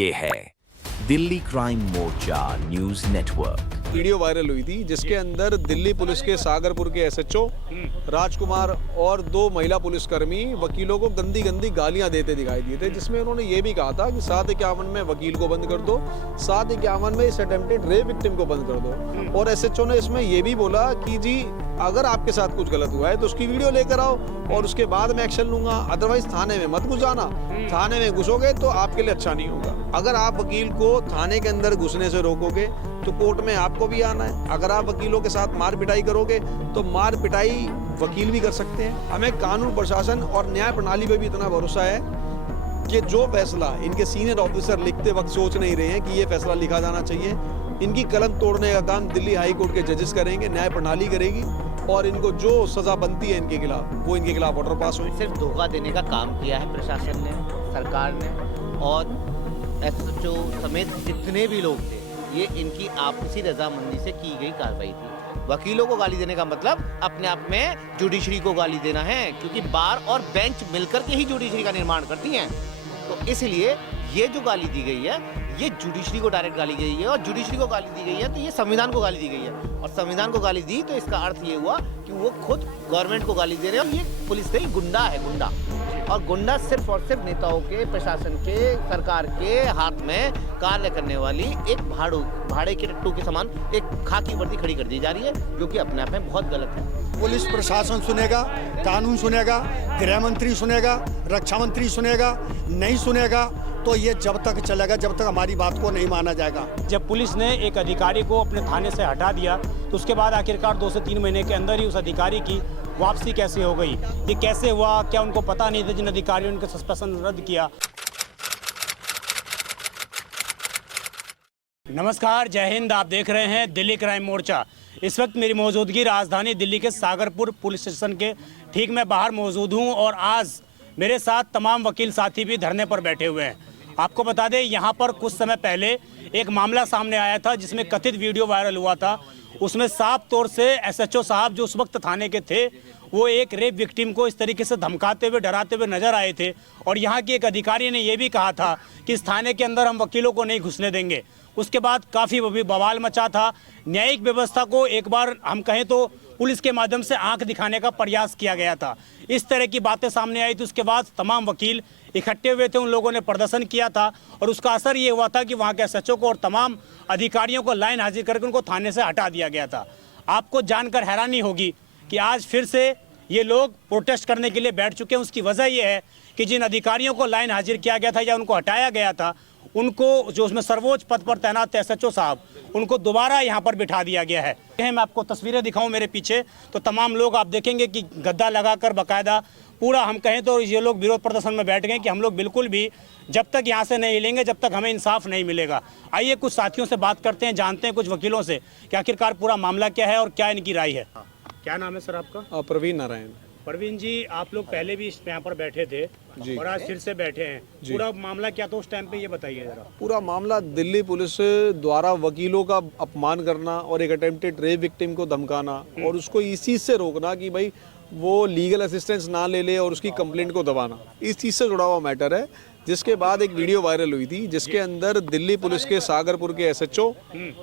ये है दिल्ली क्राइम मोर्चा news network. Video viral हुई थी जिसके अंदर दिल्ली पुलिस के सागरपुर के एसएचओ राजकुमार और 2 महिला पुलिसकर्मी वकीलों को गंदी गंदी गालियां देते दिखाई दिए थे, जिसमें उन्होंने ये भी कहा था कि 751 में वकील को बंद कर दो, 751 में इस अटेम्प्टेड रेप विक्टिम को बंद कर दो। और एसएचओ ने इसमें ये भी बोला कि जी अगर आपके साथ कुछ गलत हुआ है तो उसकी वीडियो लेकर आओ और उसके बाद मैं एक्शन लूंगा, अदरवाइज थाने में मत घुस जाना। थाने में घुसोगे तो आपके लिए अच्छा नहीं होगा। अगर आप वकील को थाने के अंदर घुसने से रोकोगे तो कोर्ट में आपको भी आना है। अगर आप वकीलों के साथ मार पिटाई करोगे तो मार पिटाई वकील भी कर सकते हैं। हमें कानून प्रशासन और न्याय प्रणाली पे भी इतना भरोसा है कि जो फैसला इनके सीनियर ऑफिसर लिखते वक्त सोच नहीं रहे हैं कि ये फैसला लिखा जाना चाहिए, इनकी कलम तोड़ने का काम दिल्ली हाई कोर्ट के जजेस करेंगे, न्याय प्रणाली करेगी और इनको जो सजा बनती है इनके खिलाफ वो इनके खिलाफ ऑर्डर पास हुई। सिर्फ धोखा देने का काम किया है प्रशासन ने, सरकार ने और एसएचओ समेत जितने भी लोग थे, ये इनकी आपसी रजामंदी से की गई कार्रवाई थी। वकीलों को गाली देने का मतलब अपने आप में जुडिशरी को गाली देना है, क्योंकि बार और बेंच मिलकर के ही जुडिशरी का निर्माण करती हैं। तो इसलिए ये जो गाली दी गई है ये जुडिशरी को डायरेक्ट गाली गई है, और जुडिशरी को गाली दी गई है तो ये संविधान को गाली दी गई है, और संविधान को गाली दी तो इसका अर्थ ये हुआ कि वो खुद गवर्नमेंट को गाली दे रहे हैं। और ये पुलिस नहीं, गुंडा है, गुंडा। और गुंडा सिर्फ और सिर्फ नेताओं के, प्रशासन के, सरकार के हाथ में कार्य करने वाली एक भाड़े के टट्टू के समान एक खाकी वर्दी खड़ी कर दी जा रही है, जो कि अपने आप में बहुत गलत है। पुलिस प्रशासन सुनेगा, कानून सुनेगा, गृह मंत्री सुनेगा, रक्षा मंत्री सुनेगा, नहीं सुनेगा तो ये जब तक चलेगा जब तक हमारी बात को नहीं माना जाएगा। जब पुलिस ने एक अधिकारी को अपने थाने से हटा दिया तो उसके बाद आखिरकार 2 से 3 महीने के अंदर ही उस अधिकारी की वापसी कैसे हो गई, ये कैसे हुआ, क्या उनको पता नहीं था जिन अधिकारियों ने उनका सस्पेंशन रद्द किया? नमस्कार, जय हिंद। आप देख रहे हैं दिल्ली क्राइम मोर्चा। इस वक्त मेरी मौजूदगी राजधानी दिल्ली के सागरपुर पुलिस स्टेशन के ठीक मैं बाहर मौजूद हूं और आज मेरे साथ तमाम वकील साथी भी धरने पर बैठे हुए हैं। आपको बता दें, यहाँ पर कुछ समय पहले एक मामला सामने आया था जिसमें कथित वीडियो वायरल हुआ था। उसमें साफ तौर से एसएचओ साहब जो उस वक्त थाने के थे वो एक रेप विक्टिम को इस तरीके से धमकाते हुए, डराते हुए नजर आए थे। और यहाँ की एक अधिकारी ने यह भी कहा था कि इस थाने के अंदर हम वकीलों को नहीं घुसने देंगे। उसके बाद काफ़ी बवाल मचा था। न्यायिक व्यवस्था को एक बार हम कहें तो पुलिस के माध्यम से आंख दिखाने का प्रयास किया गया था। इस तरह की बातें सामने आई तो उसके बाद तमाम वकील इकट्ठे हुए थे, उन लोगों ने प्रदर्शन किया था और उसका असर ये हुआ था कि वहाँ के एसएचओ को और तमाम अधिकारियों को लाइन हाजिर करके उनको थाने से हटा दिया गया था। आपको जानकर हैरानी होगी कि आज फिर से ये लोग प्रोटेस्ट करने के लिए बैठ चुके हैं। उसकी वजह यह है कि जिन अधिकारियों को लाइन हाजिर किया गया था या उनको हटाया गया था, उनको जो उसमें सर्वोच्च पद पर तैनात एसएचओ साहब, उनको दोबारा यहाँ पर बिठा दिया गया है। मैं आपको तस्वीरें दिखाऊं मेरे पीछे तो तमाम लोग आप देखेंगे कि गद्दा लगाकर बाकायदा पूरा हम कहें तो ये लोग विरोध प्रदर्शन में बैठ गए कि हम लोग बिल्कुल भी जब तक यहाँ से नहीं हिलेंगे जब तक हमें इंसाफ नहीं मिलेगा। आइए कुछ साथियों से बात करते हैं, जानते हैं कुछ वकीलों से कि आखिरकार पूरा मामला क्या है और क्या इनकी राय है। क्या नाम है सर आपका? प्रवीण नारायण। प्रवीण जी, आप लोग पहले भी यहाँ पर बैठे थे और आज फिर से बैठे हैं। पूरा मामला क्या था उस टाइम पे, ये बताइए जरा। पूरा मामला दिल्ली पुलिस द्वारा वकीलों का अपमान करना और एक अटेम्प्टेड रेप विक्टिम को धमकाना और उसको इस चीज़ से रोकना कि भाई वो लीगल असिस्टेंस ना ले ले और उसकी कंप्लेंट को दबाना, इस चीज़ से जुड़ा हुआ मैटर है। जिसके बाद एक वीडियो वायरल हुई थी जिसके अंदर दिल्ली पुलिस के सागरपुर के एसएचओ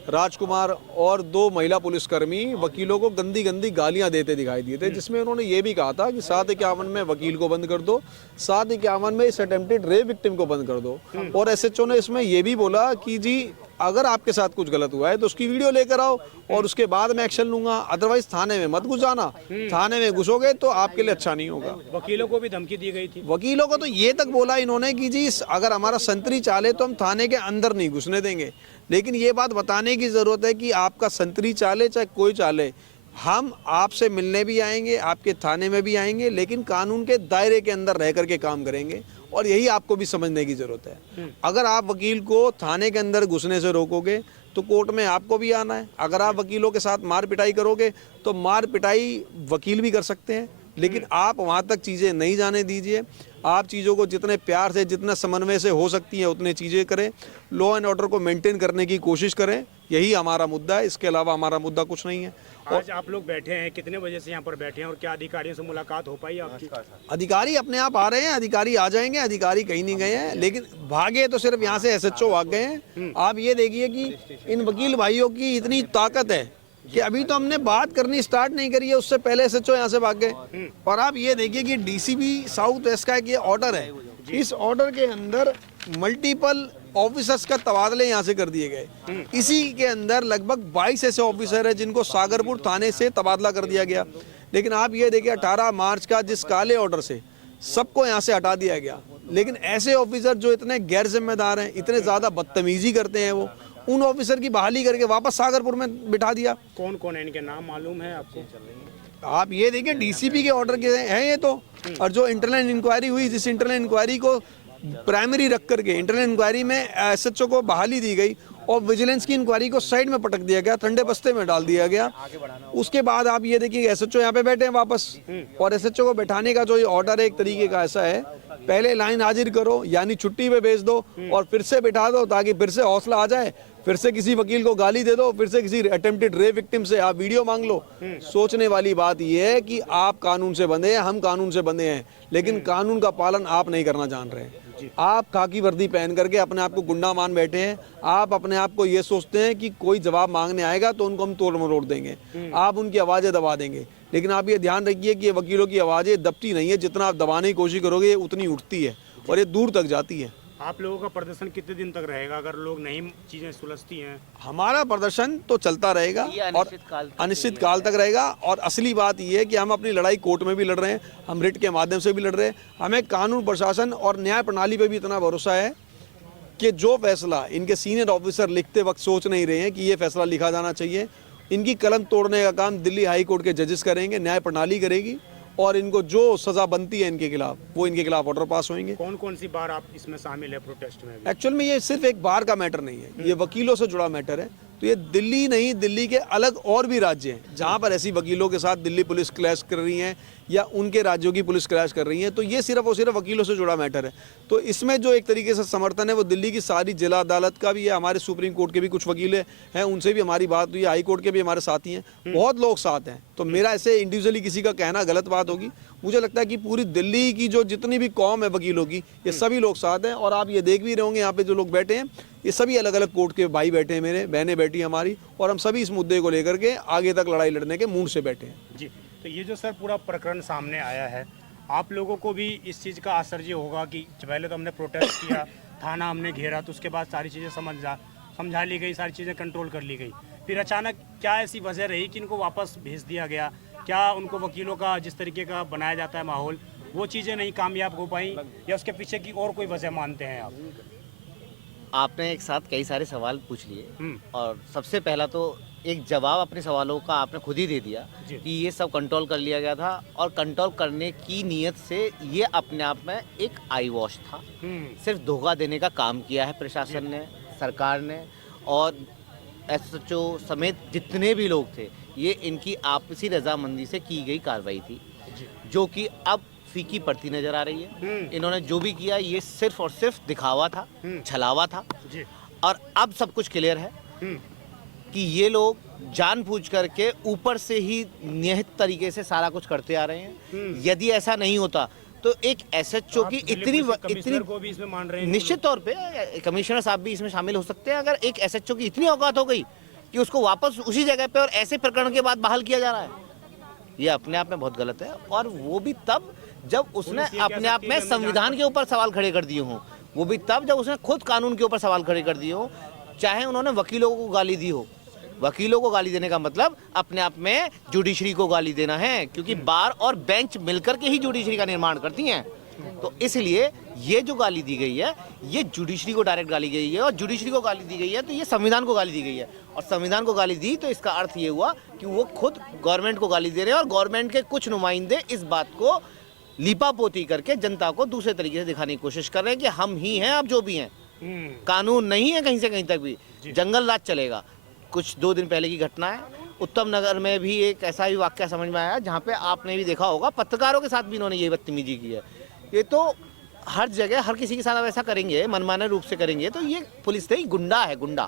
राजकुमार और 2 महिला पुलिसकर्मी वकीलों को गंदी गंदी गालियां देते दिखाई दिए थे, जिसमें उन्होंने ये भी कहा था कि 751 में वकील को बंद कर दो, 751 में इस अटेम्प्टेड रेप विक्टिम को बंद कर दो। और एसएचओ ने इसमें ये भी बोला कि जी अगर आपके साथ कुछ गलत हुआ है तो उसकी वीडियो लेकर आओ और उसके बाद मैं एक्शन लूंगा, अदरवाइज थाने में मत घुस जाना। थाने में घुसोगे तो आपके लिए अच्छा नहीं होगा। वकीलों को भी धमकी दी गई थी। वकीलों को तो ये तक बोला इन्होंने कि जी अगर हमारा संतरी चाले तो हम थाने के अंदर नहीं घुसने देंगे। लेकिन ये बात बताने की जरूरत है कि आपका संतरी चाले चाहे कोई चाले, हम आपसे मिलने भी आएंगे, आपके थाने में भी आएंगे, लेकिन कानून के दायरे के अंदर रह करके काम करेंगे। और यही आपको भी समझने की जरूरत है। अगर आप वकील को थाने के अंदर घुसने से रोकोगे तो कोर्ट में आपको भी आना है। अगर आप वकीलों के साथ मार पिटाई करोगे तो मार पिटाई वकील भी कर सकते हैं, लेकिन आप वहाँ तक चीज़ें नहीं जाने दीजिए। आप चीज़ों को जितने प्यार से, जितना समन्वय से हो सकती हैं उतने चीज़ें करें। लॉ एंड ऑर्डर को मेंटेन करने की कोशिश करें यही हमारा मुद्दा है, इसके अलावा हमारा मुद्दा कुछ नहीं है। आज आप लोग बैठे हैं, कितने बजे से यहाँ पर बैठे हैं और क्या अधिकारियों से मुलाकात हो पाई आपकी? अधिकारी अपने आप आ रहे हैं, अधिकारी आ जाएंगे, अधिकारी कहीं नहीं गए हैं, लेकिन भागे तो सिर्फ यहाँ से एसएचओ भाग गए हैं। आप ये देखिए कि इन वकील भाइयों की इतनी ताकत है कि अभी तो हमने बात करनी स्टार्ट नहीं करी है, उससे पहले एसएचओ यहाँ से भाग गए। और आप ये देखिए कि डीसीपी साउथ वेस्ट का एक ये ऑर्डर है, इस ऑर्डर के अंदर मल्टीपल ऑफिसर्स का तबादले यहाँ से कर दिए गए। इसी के अंदर लगभग 22 ऐसे ऑफिसर है जिनको सागरपुर थाने से तबादला कर दिया गया। लेकिन आप ये देखिए 18 मार्च का जिस काले ऑर्डर से सबको यहाँ से हटा दिया गया, लेकिन ऐसे ऑफिसर जो इतने गैर जिम्मेदार हैं, इतने ज़्यादा बदतमीजी करते हैं, वो उन ऑफिसर की बहाली करके वापस सागरपुर में बिठा दिया। कौन कौन है, इनके नाम मालूम है आपको? आप ये देखिए डीसीपी के ऑर्डर के हैं ये तो, और जो इंटरनल इंक्वायरी हुई, जिस इंटरनल इंक्वायरी को प्राइमरी रख करके इंटरनल इंक्वायरी में एसएचओ को बहाली दी गई और विजिलेंस की इंक्वायरी को साइड में पटक दिया गया, ठंडे बस्ते में डाल दिया गया। उसके बाद आप ये देखिए एसएचओ यहाँ पे बैठे हैं वापस, और एसएचओ को बैठाने का जो ये ऑर्डर है एक तरीके का ऐसा है, पहले लाइन हाजिर करो यानी छुट्टी पे भेज दो और फिर से बिठा दो ताकि फिर से हौसला आ जाए, फिर से किसी वकील को गाली दे दो, फिर से किसी अटेम्प्टेड रेप विक्टिम से आप वीडियो मांग लो। सोचने वाली बात यह है कि आप कानून से बंधे हैं, हम कानून से बंधे हैं, लेकिन कानून का पालन आप नहीं करना जान रहे हैं। आप खाकी वर्दी पहन करके अपने आप को गुंडा मान बैठे हैं। आप अपने आप को ये सोचते हैं कि कोई जवाब मांगने आएगा तो उनको हम तोड़ मरोड़ देंगे, आप उनकी आवाज़ें दबा देंगे। लेकिन आप ये ध्यान रखिए कि ये वकीलों की आवाज़ें दबती नहीं है, जितना आप दबाने की कोशिश करोगे उतनी उठती है और ये दूर तक जाती है। आप लोगों का प्रदर्शन कितने दिन तक रहेगा अगर लोग नहीं चीजें सुलझती हैं? हमारा प्रदर्शन तो चलता रहेगा और अनिश्चित काल तक रहेगा। और असली बात यह है कि हम अपनी लड़ाई कोर्ट में भी लड़ रहे हैं, हम रिट के माध्यम से भी लड़ रहे हैं। हमें कानून प्रशासन और न्याय प्रणाली पे भी इतना भरोसा है कि जो फैसला इनके सीनियर ऑफिसर लिखते वक्त सोच नहीं रहे हैं कि ये फैसला लिखा जाना चाहिए, इनकी कलम तोड़ने का काम दिल्ली हाई कोर्ट के जजेस करेंगे, न्याय प्रणाली करेगी, और इनको जो सजा बनती है इनके खिलाफ वो इनके खिलाफ ऑर्डर पास होंगे। कौन कौन सी बार आप इसमें शामिल है प्रोटेस्ट में? एक्चुअल में ये सिर्फ एक बार का मैटर नहीं है, ये वकीलों से जुड़ा मैटर है। तो ये दिल्ली नहीं, दिल्ली के अलग और भी राज्य हैं जहाँ पर ऐसी वकीलों के साथ दिल्ली पुलिस क्लैश कर रही है या उनके राज्यों की पुलिस क्लैश कर रही है। तो ये सिर्फ और सिर्फ वकीलों से जुड़ा मैटर है। तो इसमें जो एक तरीके से समर्थन है वो दिल्ली की सारी जिला अदालत का भी है, हमारे सुप्रीम कोर्ट के भी कुछ वकील हैं, उनसे भी हमारी बात हुई, हाई कोर्ट के भी हमारे साथी हैं, बहुत लोग साथ हैं। तो मेरा ऐसे इंडिविजुअली किसी का कहना गलत बात होगी। मुझे लगता है कि पूरी दिल्ली की जो जितनी भी कौम है वकीलों की, ये सभी लोग साथ हैं। और आप ये देख भी रहे होंगे यहाँ पे जो लोग बैठे हैं ये सभी अलग अलग कोर्ट के भाई बैठे हैं, मेरे बहनें बैठी हमारी, और हम सभी इस मुद्दे को लेकर के आगे तक लड़ाई लड़ने के मूड से बैठे हैं। जी, तो ये जो सर पूरा प्रकरण सामने आया है, आप लोगों को भी इस चीज़ का आश्चर्य होगा कि पहले तो हमने प्रोटेस्ट किया, थाना हमने घेरा, तो उसके बाद सारी चीज़ें समझा ली गई, सारी चीज़ें कंट्रोल कर ली गई, फिर अचानक क्या ऐसी वजह रही कि इनको वापस भेज दिया गया? क्या उनको वकीलों का जिस तरीके का बनाया जाता है माहौल, वो चीज़ें नहीं कामयाब हो पाई, या उसके पीछे की और कोई वजह मानते हैं आप? आपने एक साथ कई सारे सवाल पूछ लिए और सबसे पहला तो एक जवाब अपने सवालों का आपने खुद ही दे दिया कि ये सब कंट्रोल कर लिया गया था, और कंट्रोल करने की नीयत से ये अपने आप में एक आई वॉश था। सिर्फ धोखा देने का काम किया है प्रशासन ने, सरकार ने, और एसएचओ समेत जितने भी लोग थे, ये इनकी आपसी रजामंदी से की गई कार्रवाई थी, जो कि अब फीकी पड़ती नजर आ रही है। इन्होंने जो भी किया ये सिर्फ और सिर्फ दिखावा था, छलावा था, और अब सब कुछ क्लियर है कि ये लोग जानबूझ करके ऊपर से ही निहित तरीके से सारा कुछ करते आ रहे हैं। यदि ऐसा नहीं होता तो एक एसएचओ की इतनी को भी इसमें मान रहे हैं? निश्चित तौर पे कमिश्नर साहब भी इसमें शामिल हो सकते हैं। अगर एक एसएचओ की इतनी औकात हो गई कि उसको वापस उसी जगह पे और ऐसे प्रकरण के बाद बहाल किया जा रहा है, ये अपने आप में बहुत गलत है। और वो भी तब जब उसने अपने आप में संविधान के ऊपर सवाल खड़े कर दिए हों, वो भी तब जब उसने खुद कानून के ऊपर सवाल खड़े कर दिए हों, चाहे उन्होंने वकीलों को गाली दी हो। वकीलों को गाली देने का मतलब अपने आप में जुडिशरी को गाली देना है, क्योंकि बार और बेंच मिलकर के ही जुडिशरी का निर्माण करती हैं। तो इसलिए ये जो गाली दी गई है ये जुडिशरी को डायरेक्ट गाली गई है, और जुडिशरी को गाली दी गई है तो ये संविधान को गाली दी गई है, और संविधान को गाली दी तो इसका अर्थ ये हुआ कि वो खुद गवर्नमेंट को गाली दे रहे हैं, और गवर्नमेंट के कुछ नुमाइंदे इस बात को लीपापोती करके जनता को दूसरे तरीके से दिखाने की कोशिश कर रहे हैं कि हम ही हैं अब जो भी हैं, कानून नहीं है कहीं से कहीं तक भी, जंगल राज चलेगा। कुछ 2 दिन पहले की घटना है, उत्तम नगर में भी एक ऐसा ही वाकया समझ में आया, जहाँ पे आपने भी देखा होगा पत्रकारों के साथ भी इन्होंने ये बदतमीजी की है। ये तो हर जगह हर किसी के साथ अब ऐसा करेंगे, मनमाने रूप से करेंगे, तो ये पुलिस नहीं गुंडा है, गुंडा।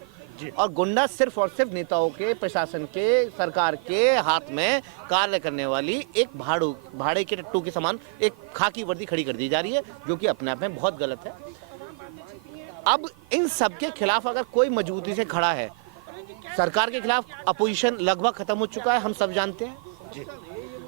और गुंडा सिर्फ और सिर्फ नेताओं के, प्रशासन के, सरकार के हाथ में कार्य करने वाली एक भाड़े के टट्टू के समान एक खाकी वर्दी खड़ी कर दी जा रही है, जो कि अपने आप में बहुत गलत है। अब इन सब के खिलाफ अगर कोई मजबूती से खड़ा है, सरकार के खिलाफ अपोजिशन लगभग खत्म हो चुका है, हम सब जानते हैं।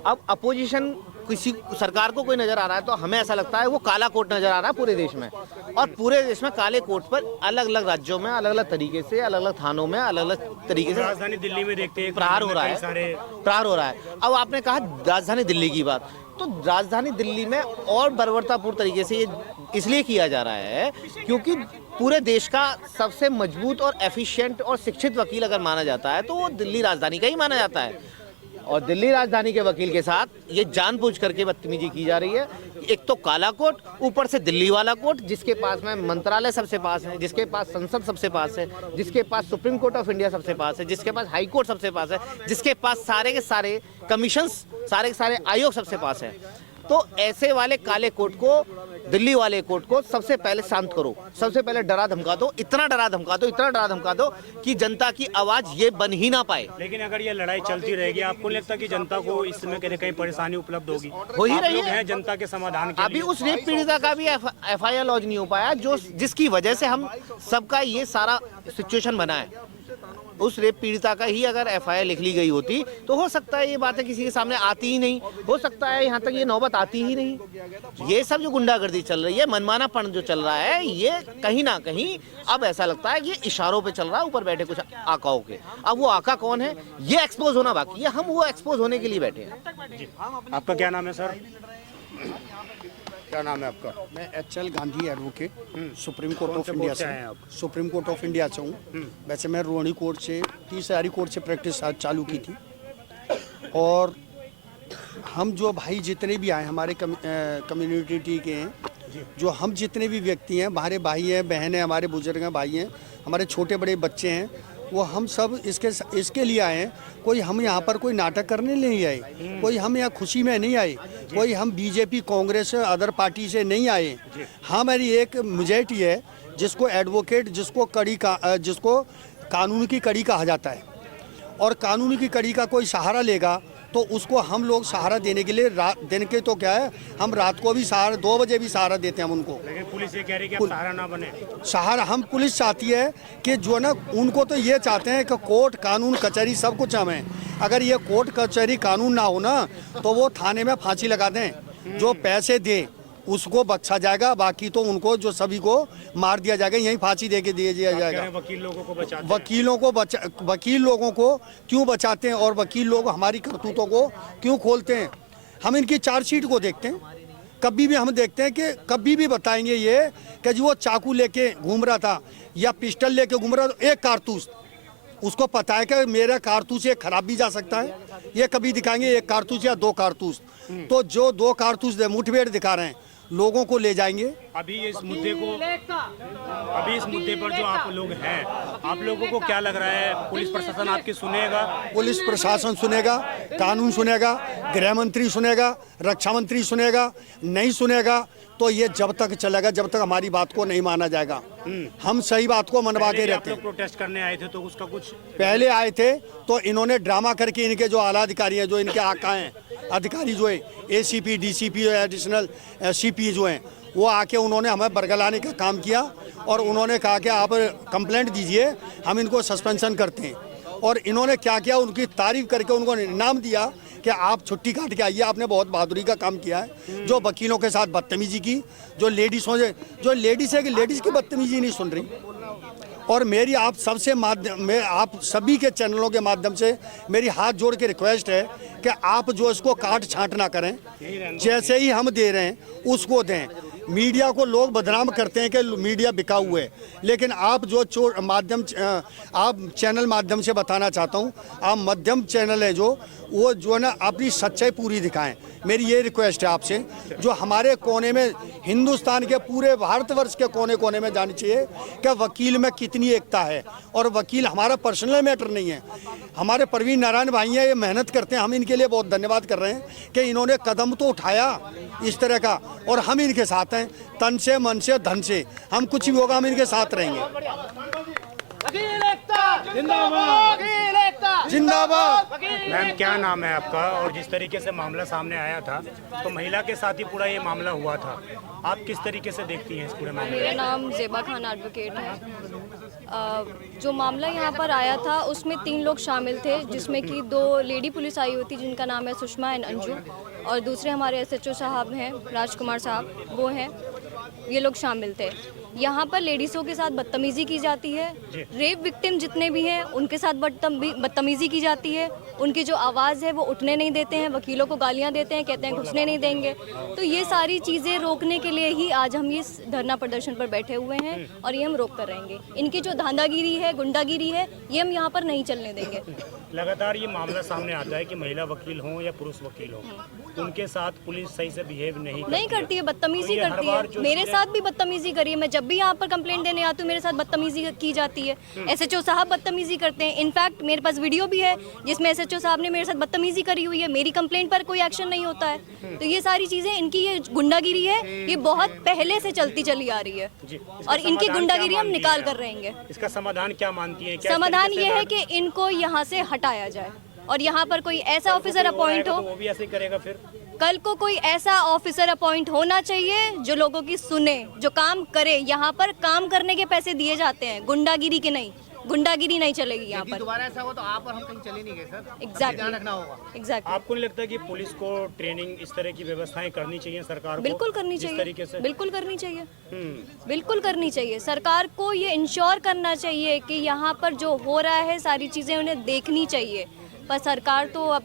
अब अपोजिशन किसी सरकार को कोई नजर आ रहा है तो हमें ऐसा लगता है वो काला कोट नजर आ रहा है पूरे देश में, और पूरे देश में काले कोट पर अलग अलग राज्यों में अलग अलग तरीके से, अलग अलग थानों में अलग अलग तरीके से राजधानी दिल्ली में देखते हैं प्रहार हो रहा है। अब आपने कहा राजधानी दिल्ली की बात, तो राजधानी दिल्ली में और बर्बरतापूर्ण तरीके से ये इसलिए किया जा रहा है क्योंकि पूरे देश का सबसे मजबूत और एफिशिएंट और शिक्षित वकील अगर माना जाता है तो वो दिल्ली राजधानी का ही माना जाता है, और दिल्ली राजधानी के वकील के साथ ये जानबूझ करके बदतमीजी की जा रही है। एक तो काला कोट, ऊपर से दिल्ली वाला कोट, जिसके पास में मंत्रालय सबसे पास है, जिसके पास संसद सबसे पास है, जिसके पास सुप्रीम कोर्ट ऑफ इंडिया सबसे पास है, जिसके पास हाई कोर्ट सबसे पास है, जिसके पास सारे के सारे कमीशंस, सारे के सारे आयोग सबसे पास है। तो ऐसे वाले काले कोट को, दिल्ली वाले कोर्ट को सबसे पहले शांत करो, सबसे पहले डरा धमका दो, इतना डरा धमका दो कि जनता की आवाज ये बन ही ना पाए। लेकिन अगर ये लड़ाई चलती रहेगी, आपको नहीं लगता कि जनता को इसमें कहीं कहीं परेशानी उपलब्ध होगी? हो ही आप रही लोग है हैं जनता के समाधान के अभी लिए। उस रेप पीड़िता का भी FIR लॉन्च नहीं हो पाया, जो जिसकी वजह से हम सबका ये सारा सिचुएशन बना है। उस रेप पीड़िता का ही अगर FIR लिख ली गई होती तो हो सकता है ये बातें किसी के सामने आती ही नहीं, हो सकता है यहाँ तक ये नौबत आती ही नहीं। ये सब जो गुंडागर्दी चल रही है, मनमानापन जो चल रहा है, ये कहीं ना कहीं अब ऐसा लगता है कि ये इशारों पे चल रहा है, ऊपर बैठे कुछ आकाओं के। अब वो आका कौन है ये एक्सपोज होना बाकी है, हम वो एक्सपोज होने के लिए बैठे हैं। आपका क्या नाम है सर? क्या नाम है आपका? मैं HL Gandhi advocate, supreme court of India से। सुप्रीम कोर्ट ऑफ इंडिया से हूँ। वैसे मैं रोहिणी कोर्ट से, तीसरी कोर्ट से प्रैक्टिस चालू की थी। और हम जो भाई जितने भी आए हमारे कम्युनिटी के हैं, जो हम जितने भी व्यक्ति हैं, हमारे भाई हैं, बहन हैं, हमारे बुजुर्ग हैं, भाई हैं, हमारे छोटे बड़े बच्चे हैं, वो हम सब इसके लिए आए हैं। कोई हम यहाँ पर कोई नाटक करने नहीं आए, कोई हम यहाँ खुशी में नहीं आए, कोई हम बीजेपी, कांग्रेस, अदर पार्टी से नहीं आए। हमारी एक मेजॉरिटी है जिसको एडवोकेट, जिसको कानून की कड़ी कहा जाता है, और कानून की कड़ी का कोई सहारा लेगा तो उसको हम लोग सहारा देने के लिए दिन के तो क्या है, हम रात को भी सहारा, 2 बजे भी सहारा देते हैं हम उनको। लेकिन पुलिस ये कह रही है कि आप सहारा ना बने। सहारा हम पुलिस चाहती है कि जो ना, उनको तो ये चाहते हैं कि कोर्ट, कानून, कचहरी सब कुछ हमें। अगर ये कोर्ट, कचहरी, कानून ना हो ना तो वो थाने में फांसी लगा दें, जो पैसे दे उसको बख्शा जाएगा, बाकी तो उनको जो सभी को मार दिया जाएगा, यहीं फांसी दे के दिया जाएगा। वकील लोगों को बचाते हैं। वकील लोगों को क्यों बचाते हैं, और वकील लोग हमारी करतूतों को क्यों खोलते हैं? हम इनकी चार्जशीट को देखते हैं, कभी भी हम देखते हैं कि कभी भी बताएंगे ये कि जो वो चाकू लेके घूम रहा था या पिस्टल लेके घूम रहा था, एक कारतूस, उसको पता है कि मेरा कारतूस ये खराब भी जा सकता है, ये कभी दिखाएंगे 1 कारतूस या 2 कारतूस, तो जो 2 कारतूस मुठभेड़ दिखा रहे हैं, लोगों को ले जाएंगे। अभी इस मुद्दे पर जो आप लोग हैं, आप लोगों को क्या लग रहा है, पुलिस प्रशासन आपकी सुनेगा? पुलिस प्रशासन सुनेगा, कानून सुनेगा, गृह मंत्री सुनेगा, रक्षा मंत्री सुनेगा, नहीं सुनेगा तो ये जब तक चलेगा जब तक हमारी बात को नहीं माना जाएगा। हम सही बात को मनवा के रहते हैं। प्रोटेस्ट करने आए थे तो उसका कुछ पहले आए थे तो इन्होंने ड्रामा करके, इनके जो आला अधिकारी हैं, जो इनके आका हैं, अधिकारी जो है ACP, DCP, एडिशनल CP जो हैं, वो आके उन्होंने हमें बरगलाने का काम किया, और उन्होंने कहा कि आप कंप्लेंट दीजिए, हम इनको सस्पेंशन करते हैं। और इन्होंने क्या किया, उनकी तारीफ करके उनको इनाम दिया कि आप छुट्टी काट के आइए, आपने बहुत बहादुरी का काम किया है। जो वकीलों के साथ बदतमीजी की, जो लेडीज़ है कि लेडीज़ की बदतमीजी नहीं सुन रही। और मेरी आप सबसे आप सभी के चैनलों के माध्यम से मेरी हाथ जोड़ के रिक्वेस्ट है कि आप जो इसको काट छांट ना करें, जैसे ही हम दे रहे हैं उसको दें। मीडिया को लोग बदनाम करते हैं कि मीडिया बिकाऊ है, लेकिन आप जो आप चैनल माध्यम से बताना चाहता हूं, आप मध्यम चैनल है जो, वो जो है ना अपनी सच्चाई पूरी दिखाएं। मेरी ये रिक्वेस्ट है आपसे, जो हमारे कोने में, हिंदुस्तान के पूरे भारतवर्ष के कोने कोने में जानी चाहिए कि वकील में कितनी एकता है। और वकील हमारा पर्सनल मैटर नहीं है, हमारे प्रवीण नारायण भाई हैं, ये मेहनत करते हैं, हम इनके लिए बहुत धन्यवाद कर रहे हैं कि इन्होंने कदम तो उठाया इस तरह का, और हम इनके साथ हैं, तन से, मन से, धन से, हम कुछ भी होगा हम इनके साथ रहेंगे। जिंदाबाद। मैम क्या नाम है आपका? और जिस तरीके से मामला सामने आया था तो महिला के साथ ही पूरा ये मामला हुआ था, आप किस तरीके से देखती हैं इस पूरे मामले मेरा नाम ज़ेबा खान एडवोकेट है। जो मामला यहाँ पर आया था उसमें 3 लोग शामिल थे, जिसमें कि 2 लेडी पुलिस आई हुई थी जिनका नाम है सुषमा एंड अंजू, और दूसरे हमारे SHO साहब हैं राजकुमार साहब, वो हैं, ये लोग शामिल थे। यहाँ पर लेडीज़ों के साथ बदतमीज़ी की जाती है, रेप विक्टिम जितने भी हैं उनके साथ बदतमीज़ी की जाती है, उनकी जो आवाज़ है वो उठने नहीं देते हैं, वकीलों को गालियाँ देते हैं, कहते हैं घुसने नहीं देंगे। तो ये सारी चीज़ें रोकने के लिए ही आज हम ये धरना प्रदर्शन पर बैठे हुए हैं और ये हम रोक कर रहेंगे। इनकी जो धांधागिरी है, गुंडागिरी है, ये हम यहाँ पर नहीं चलने देंगे। लगातार ये मामला सामने आता है कि महिला वकील हों या पुरुष वकील हों, उनके साथ पुलिस सही से बिहेव नहीं करती है, बदतमीजी करती है। मेरे साथ भी बदतमीजी करी है, मैं जब भी यहाँ पर कंप्लेंट देने आती हूँ मेरे साथ बदतमीजी की जाती है। SHO साहब बदतमीजी करते हैं, इनफैक्ट मेरे पास वीडियो भी है जिसमें SHO साहब ने मेरे साथ बदतमीजी करी हुई है, मेरी कंप्लेंट पर कोई एक्शन नहीं होता है। तो ये सारी चीज़ें, इनकी ये गुंडागिरी है, ये बहुत पहले से चलती चली आ रही है और इनकी गुंडागिरी हम निकाल कर रहेंगे। इसका समाधान क्या मानती है? समाधान ये है कि इनको यहाँ से हटाया जाए और यहाँ पर कोई ऐसा ऑफिसर अपॉइंट हो, वो भी ऐसे करेगा। फिर कल को कोई ऐसा ऑफिसर अपॉइंट होना चाहिए जो लोगों की सुने, जो काम करे। यहाँ पर काम करने के पैसे दिए जाते हैं, गुंडागिरी के नहीं। गुंडागिरी नहीं चलेगी यहाँ पर। दोबारा ऐसा हो तो आप और हम कहीं चले नहीं गए सर। एग्जैक्टली रखना होगा। एग्जैक्टली। आपको नहीं लगता कि पुलिस को ट्रेनिंग, इस तरह की व्यवस्थाएं करनी चाहिए सरकार को? बिल्कुल करनी जिस चाहिए, तरीके से बिल्कुल करनी चाहिए, बिल्कुल करनी चाहिए। सरकार को ये इंश्योर करना चाहिए कि यहाँ पर जो हो रहा है सारी चीज़ें उन्हें देखनी चाहिए, पर सरकार तो अब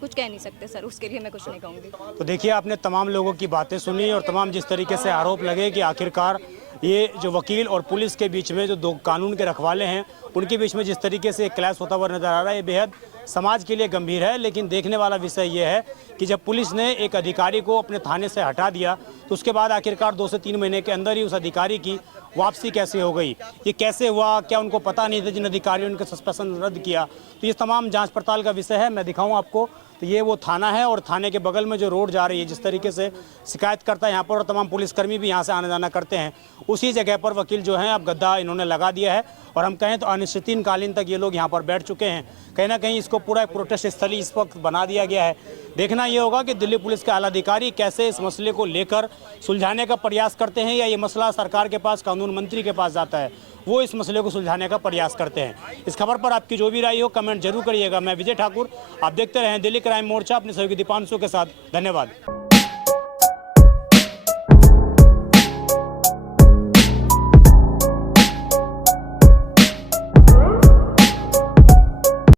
कुछ कह नहीं सकते सर, उसके लिए मैं कुछ नहीं कहूँगी। तो देखिए, आपने तमाम लोगों की बातें सुनी और तमाम जिस तरीके से आरोप लगे कि आखिरकार ये जो वकील और पुलिस के बीच में जो 2 कानून के रखवाले हैं उनके बीच में जिस तरीके से क्लैश होता हुआ नजर आ रहा है, ये बेहद समाज के लिए गंभीर है। लेकिन देखने वाला विषय ये है कि जब पुलिस ने एक अधिकारी को अपने थाने से हटा दिया तो उसके बाद आखिरकार 2 से 3 महीने के अंदर ही उस अधिकारी की वापसी कैसे हो गई, ये कैसे हुआ, क्या उनको पता नहीं था जिन अधिकारियों ने उनका सस्पेंशन रद्द किया? तो ये तमाम जांच पड़ताल का विषय है। मैं दिखाऊं आपको, तो ये वो थाना है और थाने के बगल में जो रोड जा रही है, जिस तरीके से शिकायत करता है यहाँ पर और तमाम पुलिसकर्मी भी यहाँ से आना जाना करते हैं, उसी जगह पर वकील जो हैं अब गद्दा इन्होंने लगा दिया है और हम कहें तो अनिश्चितकालीन तक ये लोग यहाँ पर बैठ चुके हैं। कहीं ना कहीं इसको पूरा एक प्रोटेस्ट स्थली इस वक्त बना दिया गया है। देखना ये होगा कि दिल्ली पुलिस के आला अधिकारी कैसे इस मसले को लेकर सुलझाने का प्रयास करते हैं, या ये मसला सरकार के पास, कानून मंत्री के पास जाता है, वो इस मसले को सुलझाने का प्रयास करते हैं। इस खबर पर आपकी जो भी राय हो कमेंट जरूर करिएगा। मैं विजय ठाकुर, आप देखते रहें दिल्ली क्राइम मोर्चा, अपने सहयोगी दीपांशु के साथ। धन्यवाद।